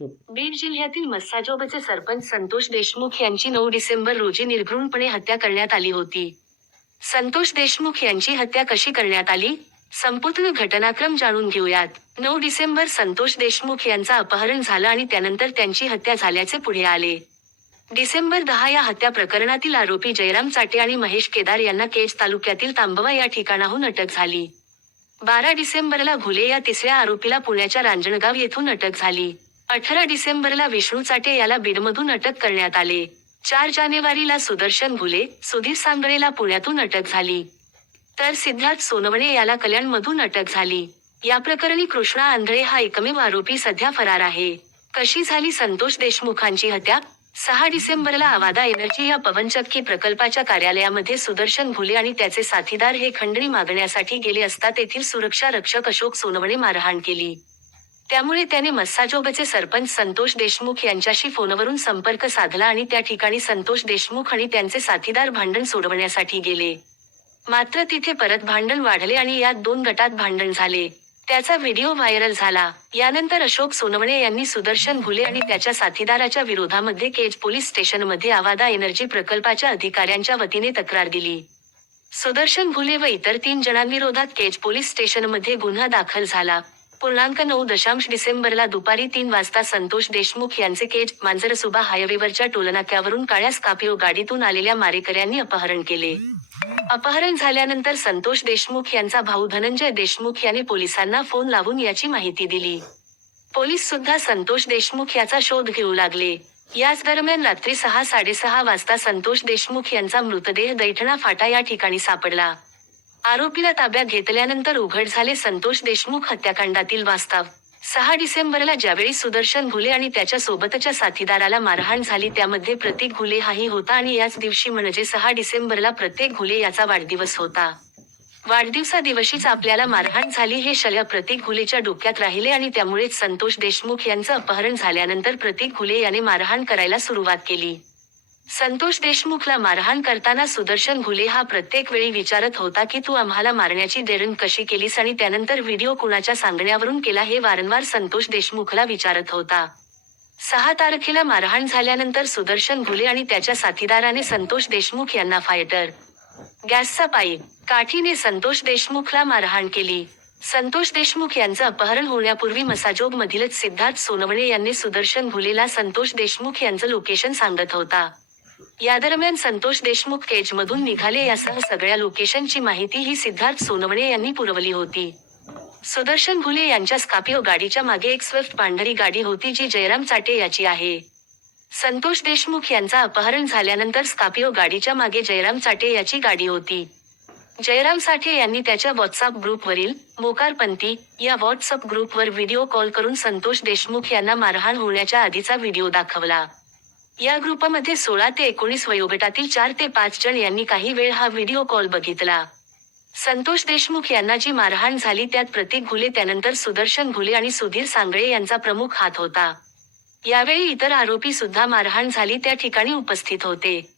बीड जिल्ह्यातील मस्साजोगचे सरपंच संतोष देशमुख यांची नऊ डिसेंबर रोजी निर्घृणपणे हत्या करण्यात आली होती. संतोष देशमुख यांची हत्या कशी करण्यात आली? संपूर्ण घटनाक्रम जाणून घेऊयात. नऊ डिसेंबर संतोष देशमुख यांचा अपहरण झालं आणि त्यानंतर त्यांची हत्या झाल्याचे पुढे आले. डिसेंबर दहा या हत्या प्रकरणातील आरोपी जयराम चाटे आणि महेश केदार यांना केज तालुक्यातील तांबवा या ठिकाणाहून अटक झाली. बारा डिसेंबरला घुले या तिसऱ्या आरोपीला पुण्याच्या रांजणगाव येथून अटक झाली. अठरा डिसेंबरला विष्णू चाटे याला बीडमधून अटक करण्यात आले. चार जानेवारीला सुदर्शन भुले सुधीर सांगळेला पुण्यातून अटक झाली. तर सिद्धार्थ सोनवणे याला कल्याणमधून अटक झाली. या प्रकरणी कृष्णा आंधळे हा एकमेव आरोपी सध्या फरार आहे. कशी झाली संतोष देशमुखांची हत्या? सहा डिसेंबरला आवादा एनर्जी या पवनचक्की प्रकल्पाच्या कार्यालयामध्ये सुदर्शन भुले आणि त्याचे साथीदार हे खंडणी मागण्यासाठी गेले असता तेथील सुरक्षा रक्षक अशोक सोनवणे मारहाण केली. त्यामुळे त्याने मस्साजोगचे सरपंच संतोष देशमुख यांच्याशी फोनवरून संपर्क साधला आणि त्या ठिकाणी संतोष देशमुख आणि त्यांचे साथीदार भांडण सोडवण्यासाठी गेले. मात्र तिथे परत भांडण वाढले आणि यात दोन गटात भांडण झाले. त्याचा व्हिडिओ व्हायरल झाला. यानंतर अशोक सोनवणे यांनी सुदर्शन भुले आणि त्याच्या साथीदाराच्या विरोधामध्ये केज पोलीस स्टेशनमध्ये आवादा एनर्जी प्रकल्पाच्या अधिकाऱ्यांच्या वतीने तक्रार दिली. सुदर्शन भुले व इतर तीन जणांविरोधात केज पोलीस स्टेशनमध्ये गुन्हा दाखल झाला. पूर्णांक नऊ दशांश डिसेंबरला दुपारी तीन वाजता संतोष देशमुख यांचे केज मांजरसुबा हायवेवरच्या टोलनाक्यावरून काळ्या स्कापिओ गाडीतून आलेल्या मारेकऱ्यांनी अपहरण केले. अपहरण झाल्यानंतर संतोष देशमुख यांचा भाऊ धनंजय देशमुख याने पोलिसांना फोन लावून याची माहिती दिली. पोलीस सुद्धा संतोष देशमुख याचा शोध घेऊ लागले. याच दरम्यान रात्री सहा साडेसहा वाजता संतोष देशमुख यांचा मृतदेह दैठणा फाटा या ठिकाणी सापडला. आरोपीला ताब्यात घेतल्यानंतर उघड झाले संतोष देशमुख हत्याकांडातील वास्तव. सहा डिसेंबरला ज्यावेळी सुदर्शन घुले आणि त्याच्या सोबतच्या साथीदाराला मारहाण झाली त्यामध्ये प्रतीक घुले हाही होता आणि याच दिवशी म्हणजे सहा डिसेंबरला प्रत्येक घुले याचा वाढदिवस होता. वाढदिवसा दिवशीच आपल्याला मारहाण झाली हे शल्य प्रतीक घुलेच्या डोक्यात राहिले आणि त्यामुळेच संतोष देशमुख यांचं अपहरण झाल्यानंतर प्रतीक घुले याने मारहाण करायला सुरुवात केली. संतोष देशमुखला मारहाण करताना सुदर्शन घुले हा प्रत्येक वेळी विचारत होता की तू आम्हाला मारण्याची देरण कशी केलीस आणि त्यानंतर व्हिडिओ कुणाच्या सांगण्यावरून केला हे वारंवार संतोष देशमुखला विचारत होता. सहा तारखेला मारहाण झाल्यानंतर सुदर्शन घुले आणि त्याच्या साथीदाराने संतोष देशमुख यांना फायटर गॅसचा पाईप काठीने संतोष देशमुखला मारहाण केली. संतोष देशमुख यांचं अपहरण होण्यापूर्वी मसाजोग मधीलच सिद्धार्थ सोनवणे यांनी सुदर्शन घुलेला संतोष देशमुख यांचं लोकेशन सांगत होता. या दरम्यान संतोष देशमुख केजमधून निघाले यासह सगळ्या लोकेशनची माहिती ही सिद्धार्थ सोनवणे यांनी पुरवली होती. सुदर्शन घुले यांच्या स्कापिओ गाडीच्या मागे एक स्विफ्ट पांढरी गाडी होती जी जयराम चाटे याची आहे. संतोष देशमुख यांचा अपहरण झाल्यानंतर स्कापिओ गाडीच्या मागे जयराम चाटे याची गाडी होती. जयराम साठे यांनी त्याच्या व्हॉट्सअप ग्रुपवरील मोकारपंथी या व्हॉट्सअप ग्रुपवर व्हिडिओ कॉल करून संतोष देशमुख यांना मारहाण होण्याच्या आधीचा व्हिडिओ दाखवला. या ग्रुपमध्ये सोळा ते एकोणीस वयोगटातील चार ते पाच जण यांनी काही वेळ हा व्हिडिओ कॉल बघितला. संतोष देशमुख यांना जी मारहाण झाली त्यात प्रतीक घुले त्यानंतर सुदर्शन घुले आणि सुधीर सांगळे यांचा प्रमुख हात होता. यावेळी इतर आरोपी सुद्धा मारहाण झाली त्या ठिकाणी उपस्थित होते.